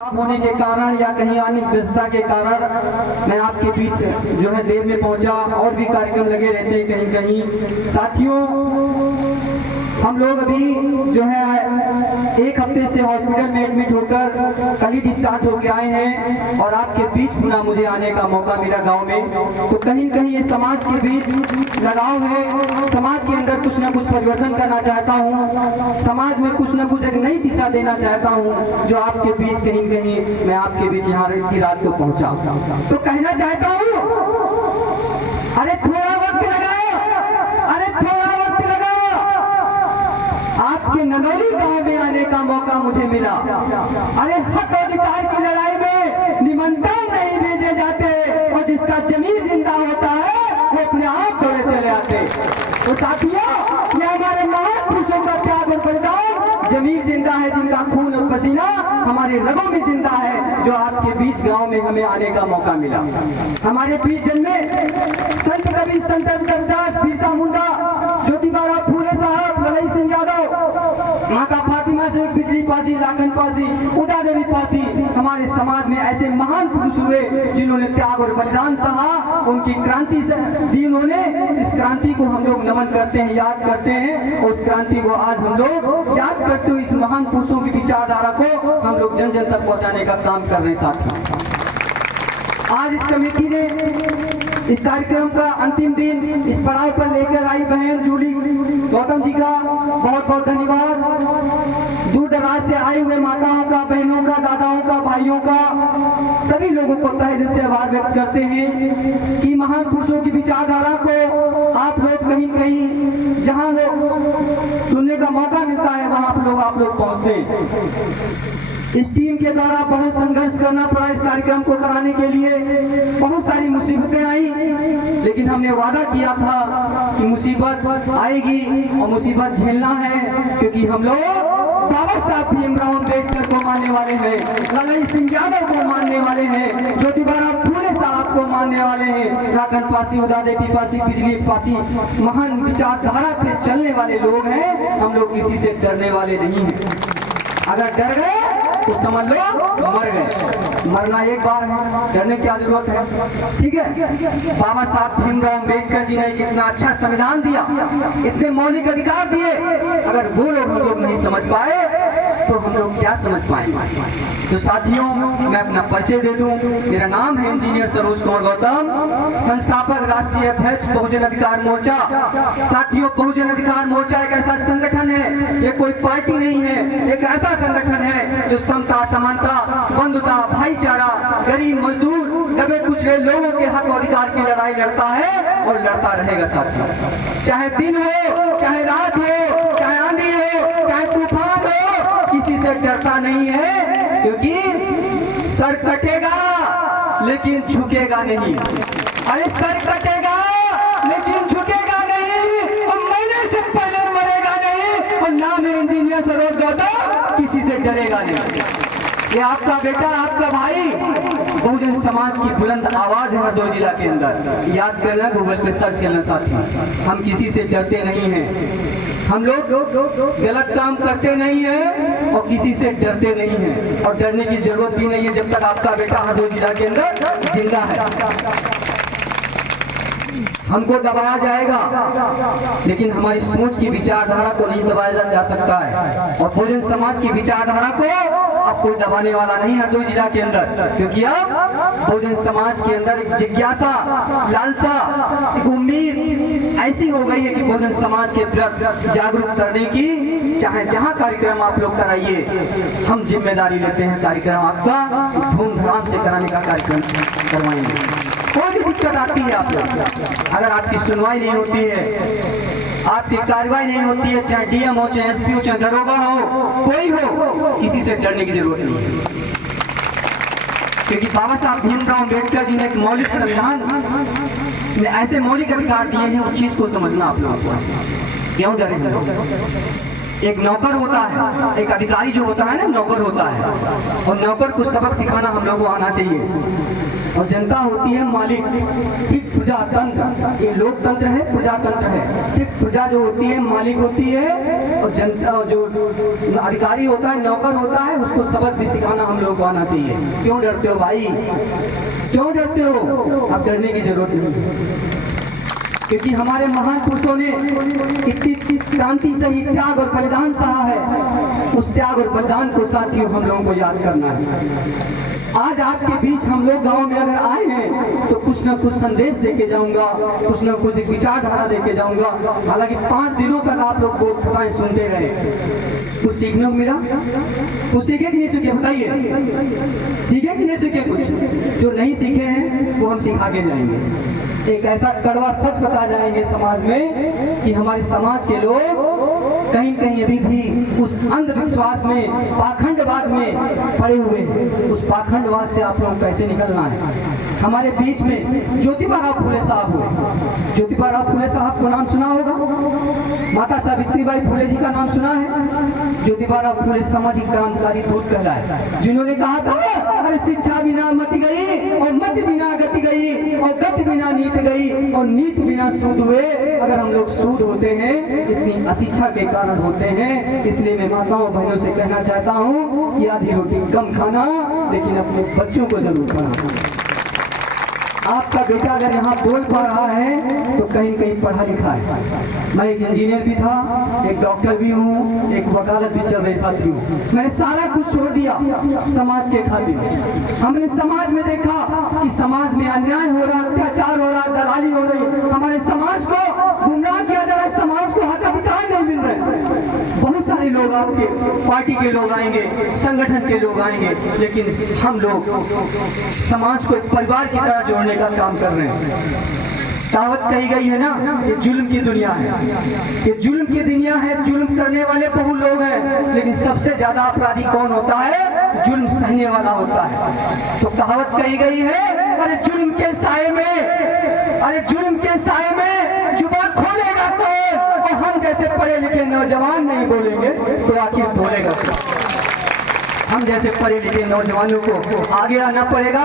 होने के कारण या कहीं अन्य व्यस्तता के कारण मैं आपके बीच जो है देर में पहुंचा। और भी कार्यक्रम लगे रहते हैं कहीं कहीं। साथियों, हम लोग अभी जो है एक हफ्ते से हॉस्पिटल में एडमिट होकर कल ही डिस्चार्ज होकर आए हैं और आपके बीच पुनः मुझे आने का मौका मिला गांव में। तो कहीं कहीं ये समाज के बीच लगाव है, समाज के अंदर कुछ ना कुछ परिवर्तन करना चाहता हूँ, समाज में कुछ ना कुछ एक नई दिशा देना चाहता हूँ, जो आपके बीच कहीं कहीं मैं आपके बीच यहाँ इतनी रात को पहुँचा। तो कहना चाहता हूँ, अरे थोड़ा वक्त लगाओ, अरे थोड़ा वक्त लगाओ। आपके नगौली गांव में आने का मौका मुझे मिला। अरे हक अधिकार की लड़ाई में निमंत्रण नहीं भेजे जाते और जिसका जमीर जिंदा होता है वो अपने आप दौड़े चले आते। तो साथियों, ये हमारे महान पुरुषों का त्याग और बलिदान, जमीर जिंदा है जिनका खून और पसीना हमारे रगों में जिंदा है, जो आपके बीच गांव में हमें आने का मौका मिला। हमारे बीच जन्मे संत कबीर, संत रविदास, बिरसा मुंडा, ज्योतिबा फूले साहब, ललाई सिंह यादव, माता फातिमा से बिजली पासी, लाखन पासी, उदा देवी पासी, हमारे समाज में ऐसे महान पुरुष हुए जिन्होंने त्याग और बलिदान सहा। उनकी क्रांति से दी उन्होंने, इस क्रांति को हम लोग नमन करते हैं, याद करते हैं। उस क्रांति को आज हम लोग याद करते हुए इस महान पुरुषों की विचारधारा को हम लोग जन जन तक पहुंचाने का काम कर रहे हैं। साथियों, आज इस कमेटी ने इस कार्यक्रम का अंतिम दिन इस पड़ाव पर लेकर आई बहन जूली गौतम जी का बहुत बहुत धन्यवाद। दूर दराज से आए हुए माताओं का, बहनों का, दादाओं का, भाइयों का, सभी लोगों को तहे दिल से आभार व्यक्त करते हैं कि महान पुरुषों की विचारधारा को आप लोग कहीं कहीं जहां लोग सुनने का मौका मिलता है वहां आप लोग पहुंचते हैं। इस टीम के द्वारा बहुत संघर्ष करना पड़ा इस कार्यक्रम को कराने के लिए, बहुत सारी मुसीबतें आई, लेकिन हमने वादा किया था कि मुसीबत आएगी और मुसीबत झेलना है, क्योंकि हम लोग बाबा साहब भीमराव अम्बेडकर को मानने वाले हैं, ललाई सिंह यादव को मानने वाले हैं, ज्योतिबा फूले साहब को मानने वाले हैं, लाखन पासी, उदा देवी पासी, बिजली पासी, महान विचारधारा पे चलने वाले लोग हैं। हम लोग किसी से डरने वाले नहीं हैं। अगर डर गए तो समझ लो मर गए। मरना एक बार है, डरने की क्या जरूरत है? ठीक है। बाबा साहब भीमराव अम्बेडकर जी ने कितना अच्छा संविधान दिया, इतने मौलिक अधिकार दिए, अगर वो लोग हम लोग नहीं समझ पाए तो हम लोग क्या समझ पाएंगे? तो साथियों, मैं अपना परिचय दे दूं। मेरा नाम है इंजीनियर सरोज कुमार गौतम, संस्थापक राष्ट्रीय अध्यक्ष बहुजन अधिकार मोर्चा। साथियों, बहुजन अधिकार मोर्चा एक ऐसा संगठन है, ये कोई पार्टी नहीं है, एक ऐसा संगठन है जो समता, समानता, बंधुता, भाईचारा, गरीब, मजदूर, दबे कुचले लोगों के हक अधिकार की लड़ाई लड़ता है और लड़ता रहेगा। साथियों, चाहे दिन हो, चाहे रात हो, चाहे आंधी हो, चाहे तूफान हो, किसी से डरता नहीं है, क्योंकि सर कटेगा लेकिन झुकेगा नहीं। अरे सर कटेगा लेकिन झुकेगा नहीं, और मरने से पहले मरेगा नहीं, और नाम है इंजीनियर सरोज गौतम, किसी से डरेगा नहीं। ये आपका बेटा, आपका भाई, बहुजन समाज की बुलंद आवाज है हरदोई जिला के अंदर। याद करना, गूगल पे सर्च करना। साथियों, हम किसी से डरते नहीं हैं, हम लोग गलत काम करते नहीं हैं और किसी से डरते नहीं हैं, और डरने की जरूरत भी नहीं है जब तक आपका बेटा हरदोई जिला के अंदर जिंदा है। हमको दबाया जाएगा, लेकिन हमारी सोच की विचारधारा को नहीं दबाया जा सकता है, और बहुजन समाज की विचारधारा को अब कोई दबाने वाला नहीं है हरदोई जिला के अंदर, क्योंकि अब बहुजन समाज के अंदर एक जिज्ञासा, लालसा, एक उम्मीद ऐसी हो गई है कि बहुजन समाज के प्रति जागरूक करने की, चाहे जहां कार्यक्रम आप लोग कराइए, हम जिम्मेदारी लेते हैं कार्यक्रम आपका धूमधाम से कराने का कार्यक्रम करवाएंगे। कोई भी दिक्कत आती है आप लोग, अगर आपकी सुनवाई नहीं होती है, आपकी कार्रवाई नहीं होती है, चाहे डीएम हो, चाहे एसपी हो, चाहे दरोगा हो, कोई हो, किसी से डरने की जरूरत नहीं है, क्योंकि बाबा साहब भीमराव अम्बेडकर जी ने एक मौलिक संविधान में ऐसे मौलिक अधिकार दिए हैं, उस चीज को समझना आप लोग। क्यों डरे हैं लोग? एक नौकर होता है, एक अधिकारी जो होता है ना, नौकर होता है, और नौकर को सबक सिखाना हम लोग को आना चाहिए। और जनता होती है मालिक। ठीक, प्रजातंत्र ये लोकतंत्र है, प्रजातंत्र है। ठीक, प्रजा जो होती है मालिक होती है, और जनता जो अधिकारी होता है, नौकर होता है, उसको सबक भी सिखाना हम लोग को आना चाहिए। क्यों डरते हो भाई, क्यों डरते हो? अब डरने की जरूरत नहीं, क्योंकि हमारे महान पुरुषों ने इतनी क्रांति सही त्याग और बलिदान सहा है। उस त्याग और बलिदान को साथियों हम लोगों को याद करना है। आज आपके बीच हम लोग गांव में अगर आए हैं तो कुछ ना कुछ संदेश देके जाऊंगा, कुछ ना कुछ एक विचारधारा देके जाऊंगा। हालांकि 5 दिनों तक आप लोग बोल बताएं सुनते रहे, कुछ सीखने को मिला? कुछ सीखे कि नहीं सीखे बताइए? सीखे कि नहीं सीखे? कुछ जो नहीं सीखे हैं वो हम सिखा के जाएंगे। एक ऐसा कड़वा सच बता जाएंगे समाज में कि हमारे समाज के लोग कहीं कहीं अभी भी उस अंधविश्वास में, पाखंडवाद में पड़े हुए हैं। उस पाखंडवाद से आप लोग कैसे निकलना है। हमारे बीच में ज्योतिबा राव फुले साहब हुए। ज्योतिबा राव फुले साहब को नाम सुना होगा, माता सावित्रीबाई फुले जी का नाम सुना है। ज्योतिबा राव फुले सामाजिक क्रांतिकारी दूत कहलाए, जिन्होंने कहा था अरे शिक्षा बिना मति गई, और मति बिना गति गई, और गति बिना नीति गई, और नीति बिना सूद हुए। अगर हम लोग सूद होते हैं इतनी अशिक्षा के कारण होते हैं। इसलिए मैं माताओं बहनों से कहना चाहता हूँ कि आधी रोटी कम खाना, लेकिन अपने बच्चों को जरूर पढ़ाना। आपका बेटा अगर यहाँ बोल पा रहा है तो कहीं कहीं पढ़ा लिखा है। मैं एक इंजीनियर भी था, एक डॉक्टर भी हूँ, एक वकालत भी चल रही साथी हूँ। मैंने सारा कुछ छोड़ दिया समाज के खातिर। हमने समाज में देखा कि समाज में अन्याय हो रहा, अत्याचार हो रहा, दलाली हो रही। हमारे समाज को गुमराह किया जा रहा है, समाज को हकाधिकार नहीं मिल रहे। बहुत सारे लोग आपके पार्टी के लोग आएंगे, संगठन के लोग आएंगे, लेकिन हम लोग समाज को एक परिवार की तरह जोड़ने का काम कर रहे हैं। कहावत कही गई है ना, ये जुल्म की दुनिया है, ये जुल्म की दुनिया है। जुल्म करने वाले बहुत लोग हैं, लेकिन सबसे ज्यादा अपराधी कौन होता है? जुल्म सहने वाला होता है। तो कहावत कही गई है, अरे जुल्म के साए में, अरे जुल्म के साए में जुबान खोलेगा कौन? और हम जैसे पढ़े लिखे नौजवान नहीं बोलेंगे तो आखिर बोलेगा कौन? हम जैसे पढ़े लिखे नौजवानों को आगे आना पड़ेगा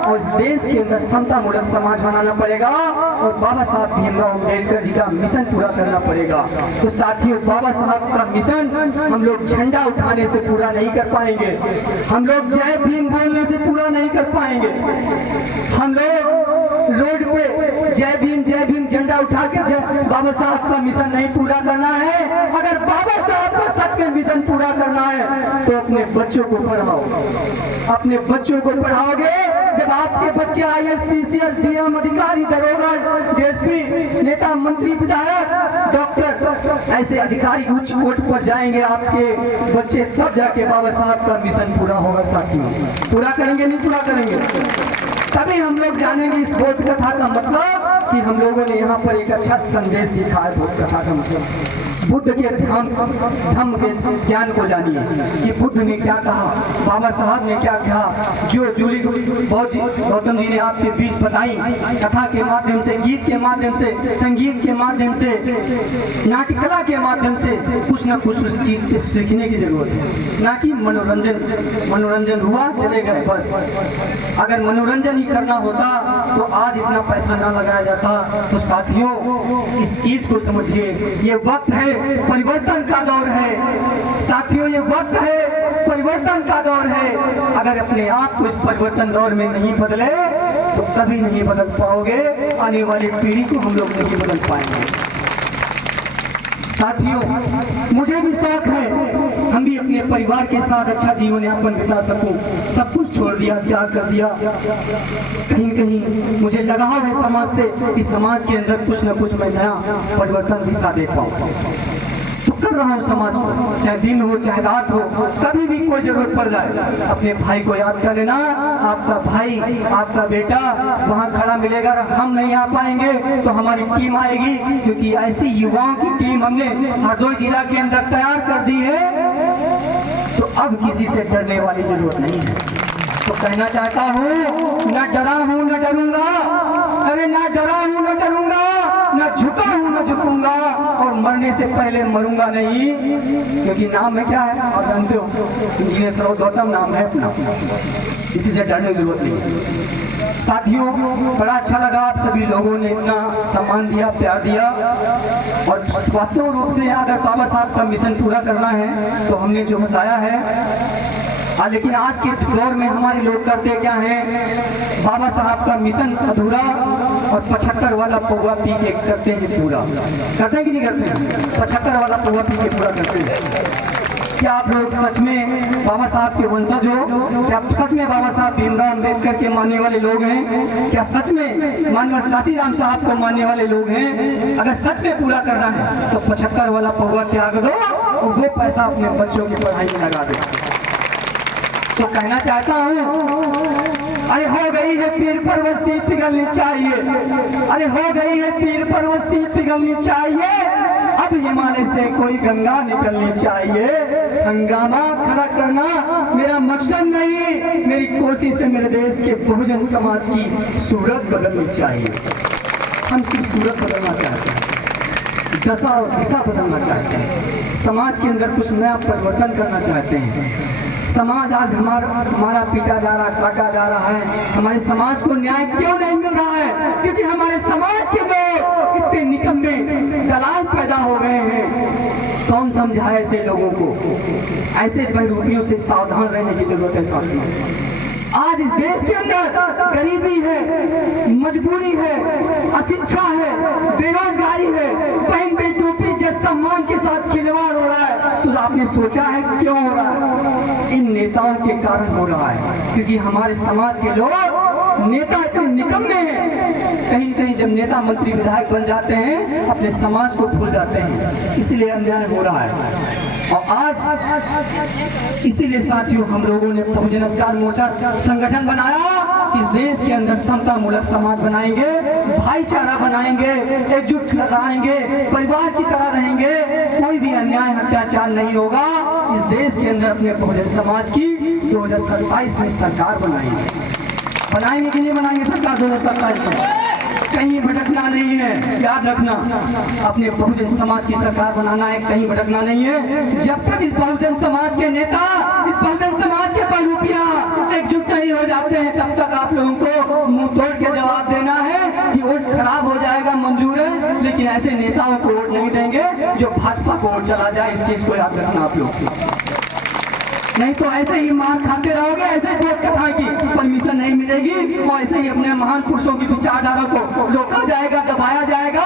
और इस देश के अंदर समता मूलक समाज बनाना पड़ेगा, और बाबा साहब भीमराव अम्बेडकर जी का मिशन पूरा करना पड़ेगा। तो साथियों, बाबा साहब का मिशन हम लोग झंडा उठाने से पूरा नहीं कर पाएंगे, हम लोग जय भीम बोलने से पूरा नहीं कर पाएंगे। हम लोग रोड पे जय भीम झंडा उठा के बाबा साहब का मिशन नहीं पूरा करना है। अगर बाबा साहब का सच में मिशन पूरा करना है तो अपने बच्चों को पढ़ाओ। अपने बच्चों को पढ़ाओगे, जब आपके बच्चे IAS, PCS, DM अधिकारी, दरोगा, DSP, नेता, मंत्री, विधायक, डॉक्टर, ऐसे अधिकारी उच्च कोट पर जाएंगे आपके बच्चे, तब जाके बाबा साहब का मिशन पूरा होगा। साथियों, पूरा करेंगे नहीं पूरा करेंगे तभी हम लोग जानेंगे इस बोध कथा का मतलब कि हम लोगों ने यहाँ पर एक अच्छा संदेश सीखा है। बोध कथा का मतलब बुद्ध के धम्म के ज्ञान को जानिए कि बुद्ध ने क्या कहा, बाबा साहब ने क्या कहा। जो जूली गौतम जी ने आपके बीच बताई, कथा के माध्यम से, गीत के माध्यम से, संगीत के माध्यम से, नाट्यकला के माध्यम से कुछ न कुछ उस चीज पे सीखने की जरूरत है, ना कि मनोरंजन हुआ चले गए बस। अगर मनोरंजन ही करना होता तो आज इतना पैसा ना लगाया जाता। तो साथियों, इस चीज को समझिए, ये वक्त है परिवर्तन का दौर है। साथियों, ये वक्त है परिवर्तन का दौर है। अगर अपने आप को इस परिवर्तन दौर में नहीं बदले तो कभी नहीं बदल पाओगे, आने वाली पीढ़ी को हम लोग नहीं बदल पाएंगे। साथियों, मुझे भी शौक है हम भी अपने परिवार के साथ अच्छा जीवन यापन बिता सकूं। सब कुछ छोड़ दिया, त्याग कर दिया। कहीं कहीं मुझे लगाव है समाज से, इस समाज के अंदर कुछ न कुछ मैं नया परिवर्तन दिशा दे पाऊं। तो कर रहा हूँ समाज को, चाहे दिन हो चाहे रात हो, कभी भी कोई जरूरत पड़ जाए अपने भाई को याद कर लेना। आपका भाई, आपका बेटा वहाँ खड़ा मिलेगा। हम नहीं आ पाएंगे तो हमारी टीम आएगी, क्योंकि ऐसी युवाओं की टीम हमने हरदोई जिला के अंदर तैयार कर दी है। तो अब किसी से डरने वाली जरूरत नहीं है। तो कहना चाहता हूँ, न डरा हूँ न डरूंगा, अरे न डरा हूँ न डरूंगा, न झुका हूं न झुकूंगा और मरने से पहले मरूंगा नहीं, क्योंकि नाम है क्या है आप जानते हो, इंजीनियर सरोज गौतम नाम है अपना, इसी से डरने की जरूरत नहीं। साथियों, बड़ा अच्छा लगा आप सभी लोगों ने इतना सम्मान दिया, प्यार दिया, और वास्तव रूप से अगर बाबा साहब का मिशन पूरा करना है तो हमने जो बताया है, लेकिन आज के दौर में हमारे लोग करते क्या हैं, बाबा साहब का मिशन अधूरा और 75 वाला पौवा पी के करते हैं पूरा। करते हैं कि नहीं करते हैं? 75 वाला पौवा पी के पूरा करते हैं। क्या आप लोग सच में बाबा साहब के वंशज हो? क्या सच में बाबा साहब भीमराव अम्बेडकर के मानने वाले लोग हैं? क्या सच में माननीय काशीराम साहब को मानने वाले लोग हैं? अगर सच में पूरा करना है तो 75 वाला पौवा त्याग दो और वो पैसा अपने बच्चों की पढ़ाई में लगा दो। तो कहना चाहता हूँ, अरे हो गई है पीर परवसी पिघलनी चाहिए, अरे हो गई है पीर परवसी पिघलनी चाहिए, अब हिमालय से कोई गंगा निकलनी चाहिए। हंगामा खड़ा करना मेरा मकसद नहीं, मेरी कोशिश है मेरे देश के बहुजन समाज की सूरत बदलनी चाहिए। हम सिर्फ सूरत बदलना चाहते हैं, दशा और दिशा बदलना चाहते हैं, समाज के अंदर कुछ नया परिवर्तन करना चाहते हैं। समाज आज हमारा पीटा जा रहा, काटा जा रहा है। हमारे समाज को न्याय क्यों नहीं मिल रहा है? क्योंकि हमारे समाज के लोग इतने निकम्मे दलाल पैदा हो गए हैं। कौन समझाए ऐसे लोगों को? ऐसे बहरूपियों से सावधान रहने की जरूरत है साथियों। आज इस देश के अंदर गरीबी है, मजबूरी है, अशिक्षा है, बेरोजगारी है, बहन बेटियों पे जज सम्मान के साथ खिलवाड़ हो रहा है। तो आपने सोचा है क्यों हो रहा है? इन नेताओं के कारण हो रहा है, क्योंकि हमारे समाज के लोग नेता इतने निकम्मे हैं, कहीं कहीं जब नेता मंत्री विधायक बन जाते हैं अपने समाज को भूल जाते हैं, इसलिए अन्याय हो रहा है। और आज इसीलिए साथियों हम लोगों ने बहुजन अधिकार मोर्चा संगठन बनाया। इस देश के अंदर समता मूलक समाज बनाएंगे, भाईचारा बनाएंगे, एकजुट कराएंगे, परिवार की तरह रहेंगे, कोई भी अन्याय अत्याचार नहीं होगा। इस देश के अंदर अपने बहुजन समाज की 2027 में सरकार बनाएंगे। बनाएंगे कि नहीं बनाएंगे सरकार 2027 में? कहीं भटकना नहीं है, याद रखना। अपने बहुजन समाज की सरकार बनाना है, कहीं भटकना नहीं है। जब तक इस बहुजन समाज के नेता, इस बहुजन समाज के बहरूपिया एकजुट नहीं हो जाते हैं, तब तक आप लोगों को मुंह तोड़ के जवाब देना है कि वोट खराब हो जाएगा, मंजूर है, लेकिन ऐसे नेताओं को वोट नहीं देंगे जो भाजपा को वोट चला जाए। इस चीज को याद रखना आप लोग, नहीं तो ऐसे ही मार खाते रहोगे, ऐसे ही वोट कथा की परमिशन नहीं मिलेगी, और ऐसे ही अपने महान पुरुषों की विचारधारा को रोका जाएगा, दबाया जाएगा,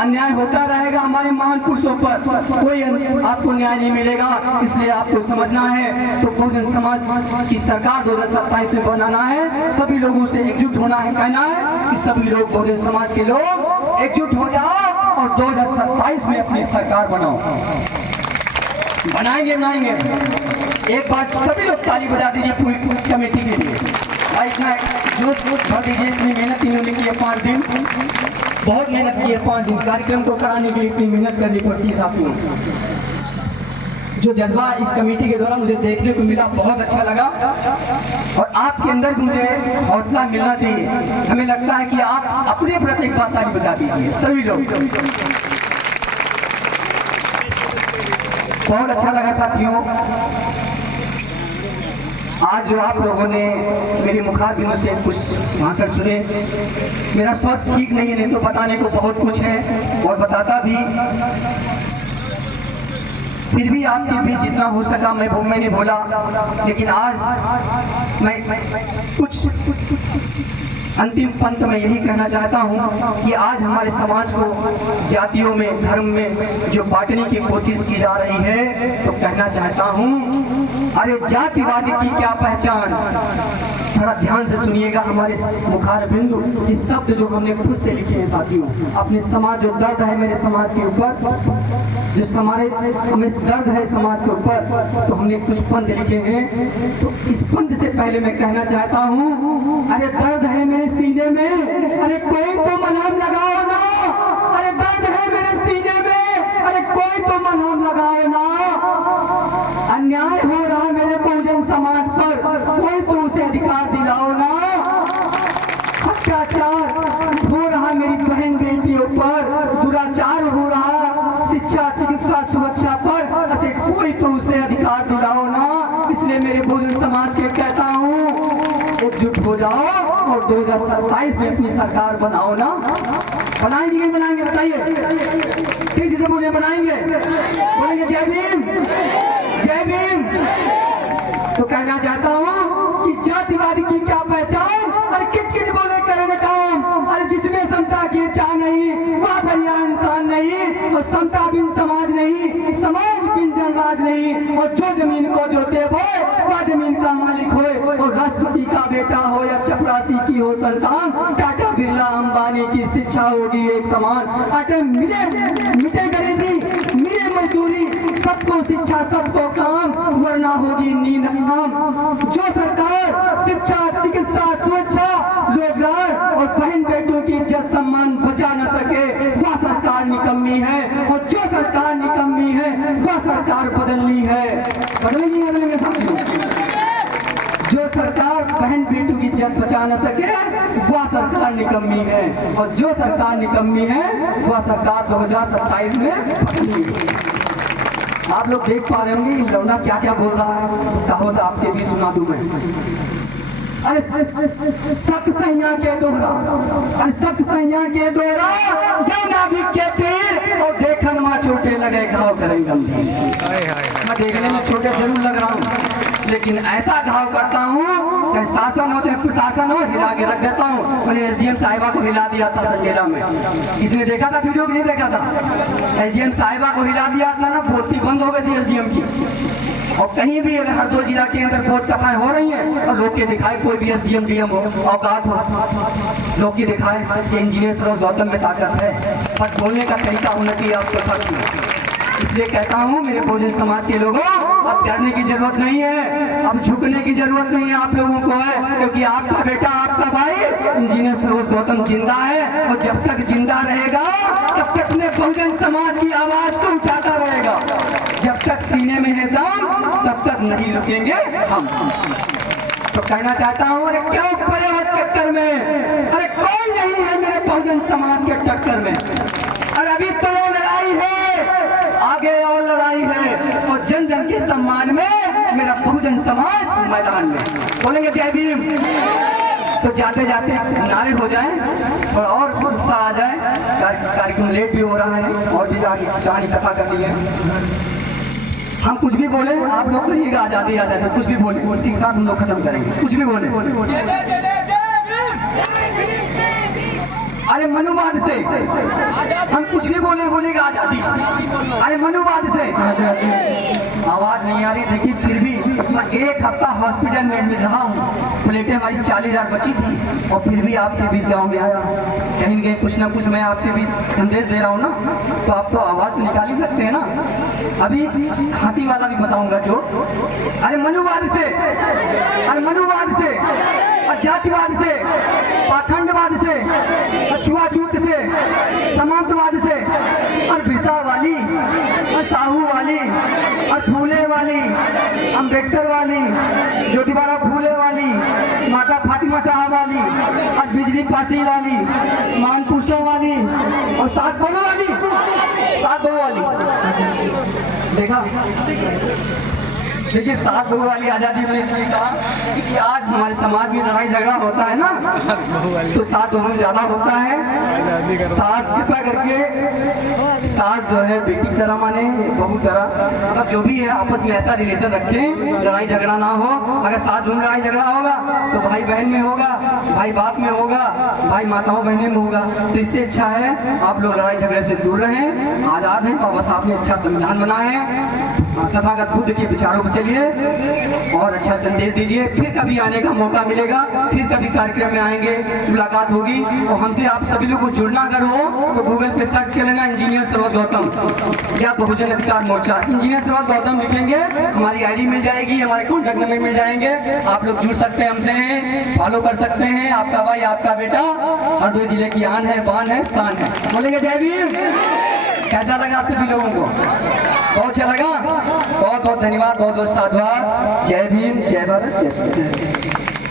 अन्याय होता रहेगा हमारे महान पुरुषों पर, कोई आपको न्याय नहीं मिलेगा। इसलिए आपको समझना है, तो बहुजन समाज की सरकार 2027 में बनाना है, सभी लोगों से एकजुट होना है। कहना है कि सभी लोग, बहुजन समाज के लोग एकजुट हो जाओ और 2027 में अपनी सरकार बनाओ। बनाएंगे। एक बार सभी लोग ताली बजा दीजिए पूरी कमेटी के लिए। भाई इतना जोश भर दीजिए। इतनी मेहनत इन्होंने की है, 5 दिन बहुत मेहनत की है। 5 दिन कार्यक्रम को कराने के लिए इतनी मेहनत करनी पड़ती है साथियों। जो जज्बा इस कमेटी के द्वारा मुझे देखने को मिला, बहुत अच्छा लगा, और आपके अंदर मुझे हौसला मिलना चाहिए। हमें लगता है कि आप अपने प्रति एक बार ताली बजा दीजिए सभी लोग। बहुत अच्छा लगा साथियों। आज जो आप लोगों ने मेरे मुखाबिनों से कुछ भाषण सुने, मेरा स्वास्थ्य ठीक नहीं है, नहीं तो बताने को बहुत कुछ है और बताता भी, फिर भी आपके बीच जितना हो सका मैंने बोला। लेकिन आज मैं कुछ अंतिम पंत में यही कहना चाहता हूँ कि आज हमारे समाज को जातियों में, धर्म में जो बांटने की कोशिश की जा रही है, तो कहना चाहता हूँ, अरे जातिवादी की क्या पहचान। थोड़ा ध्यान से सुनिएगा हमारे मुखार बिंदु, इस शब्द जो हमने खुद से लिखे हैं साथियों। अपने समाज, जो दर्द है मेरे समाज के ऊपर, जो हमें दर्द है समाज के ऊपर, तो हमने कुछ पंथ लिखे हैं। तो इस पंथ से पहले मैं कहना चाहता हूँ, अरे दर्द है मेरे सीने में, अरे कोई तो मलहम लगाओ ना। अरे दर्द है मेरे सीने में, अरे कोई तो मलहम लगाओ ना। अन्याय हो रहा मेरे बहुजन समाज पर, कोई तो उसे अधिकार दिलाओ ना। अत्याचार हो रहा मेरी बहन बेटियों पर, हो जाओ और 2027 में अपनी सरकार बनाओ ना। बनाएंगे नहीं बनाएंगे बताइए, किसी से बोले बनाएंगे? बोलेंगे जय भीम, जय भीम। तो कहना चाहता हूँ कि जातिवादी की क्या पहचान, अरे किट बोले करेंगे काम, अरे जिसमें समता की इच्छा नहीं वह बढ़िया इंसान नहीं, और समता बिन समाज नहीं, समाज बिन जनराज नहीं, और जो जमीन को जोते वो वह जमीन का मालिक होए, और राष्ट्रपति का बेटा हो या चपरासी की हो संतान, टाटा बिरला अंबानी की शिक्षा होगी एक समान। अटे मिटे गरीबी मिले मजदूरी, सबको शिक्षा सबको काम, वरना होगी नींद हराम। जो सरकार शिक्षा चिकित्सा सुरक्षा रोजगार और बहन बेटों की इज्जत सम्मान बचा न सके वह सरकार निकम्मी है, और जो सरकार निकम्मी है वह सरकार बदलनी है। बदलेंगे साथियों। जो सरकार बहन बेटों की इज्जत बचा न सके वह सरकार निकम्मी है, और जो सरकार निकम्मी है वह सरकार 2027 में बदलनी है। आप लोग देख पा रहे होंगे लौंडा क्या क्या बोल रहा है, कहो तो आपके भी सुना दूं मैं। अरे सख्त सैया के दोहरा, अरे सख्त सैया के दोहरा, जो नाभिक के तीर, और देखन माँ छोटे लगे घाव करेंगे। मैं देखने में छोटे जरूर लग रहा हूँ, लेकिन ऐसा घाव करता हूँ चाहे शासन हो चाहे प्रशासन हो, हिला के रख देता हूँ। मैंने एसडीएम साहिबा को हिला दिया था संडेला में, किसी ने देखा था वीडियो की? नहीं देखा था। एसडीएम साहिबा को हिला दिया था ना, बोलती बंद हो गई थी एसडीएम की। और कहीं भी अगर हरदोई जिला के अंदर बहुत कथाएं हो रही हैं और लोग के दिखाए, कोई भी एसडीएम डीएम हो औकात हो, लोग के दिखाए कि इंजीनियर सरोज गौतम में ताकत है, बस बोलने का तरीका होना चाहिए आपको साथ। इसलिए कहता हूँ मेरे बहुजन समाज के लोगों, अब डरने की जरूरत नहीं है, अब झुकने की जरूरत नहीं है आप लोगों को है, क्योंकि आपका बेटा आपका भाई इंजीनियर सरोज गौतम जिंदा है, और जब तक जिंदा रहेगा तब तक अपने बहुजन समाज की आवाज को उठाता रहेगा। जब तक सीने में है दम तब तक नहीं रुकेंगे हम। तो कहना चाहता हूँ, अरे क्यों पड़े हो चक्कर में, अरे कोई नहीं है मेरे बहुजन समाज के टक्कर में। अरे अभी तो ये लड़ाई है, आगे और लड़ाई है, और जन जन के सम्मान में मेरा बहुजन समाज मैदान में। बोलेंगे जय भीम। तो जाते जाते नारे हो जाए और उत्साह आ जाए। कार्यक्रम लेट भी हो रहा है और भी कहानी कथा करनी है। हम कुछ भी बोले आप लोग करिएगा, आजादी आजादी, कुछ भी बोले उसी के साथ हम लोग खत्म करेंगे। कुछ भी बोले अरे मनुवाद से हम कुछ भी बोलेगा आजादी। अरे मनुवाद से आवाज नहीं आ रही, देखिए फिर भी मैं एक हफ्ता हॉस्पिटल में एडमिट रहा हूँ, प्लेटें हमारी 40,000 बची थी, और फिर भी आपके बीच गाँव में आया। कहीं कहीं कुछ ना कुछ मैं आपके बीच संदेश दे रहा हूँ ना, तो आप तो आवाज तो निकाल ही सकते हैं ना। अभी हंसी वाला भी बताऊंगा जो, अरे मनुवाद से, अरे मनुवाद से, जातिवाद से, पाखंडवाद से, छुआछूत से, समांतवाद से, और बिसा वाली, और साहू वाली, और फूले वाली, अम्बेडकर वाली, ज्योतिबा फूले वाली, माता फातिमा साहब वाली, और बिजली पासी वाली, मानपुषों वाली, और सास बहू वाली, सास बहू वाली। देखा देखिए, सात बहू वाली आजादी में इसलिए कहा कि आज हमारे समाज में लड़ाई झगड़ा होता है ना, तो सात बहू ज्यादा होता है। सास कृपा करके, सास जो है बेटी की तरह माने, बहू तरह, मतलब जो भी है आपस में ऐसा रिलेशन रखें, लड़ाई झगड़ा ना हो। अगर सास बहू लड़ाई झगड़ा होगा तो भाई बहन में होगा, भाई बाप में होगा, भाई माताओं बहनों में होगा। तो इससे अच्छा है आप लोग लड़ाई झगड़े से दूर रहें, आजाद हैं, और बस आपने अच्छा संविधान बना है, तथागत बुद्ध के विचारों पर चलिए और अच्छा संदेश दीजिए। फिर कभी आने का मौका मिलेगा, फिर कभी कार्यक्रम में आएंगे, मुलाकात होगी। और हमसे आप सभी लोग को जुड़ना अगर हो तो गूगल पे सर्च कर लेना इंजीनियर सरोज गौतम या बहुजन अधिकार मोर्चा। इंजीनियर सरोज गौतम लिखेंगे, हमारी आईडी मिल जाएगी, हमारे कॉन्टैक्ट नंबर मिल जाएंगे, आप लोग जुड़ सकते हैं हमसे, फॉलो कर सकते हैं। आपका भाई आपका बेटा हरदोई जिले की आन है, बान है, शान है। बोलेंगे जय भीम। कैसा लगा आप सभी लोगों को? बहुत अच्छा लगा। बहुत बहुत धन्यवाद, बहुत बहुत साधुवाद। जय भीम, जय भारत, जय श्री राम।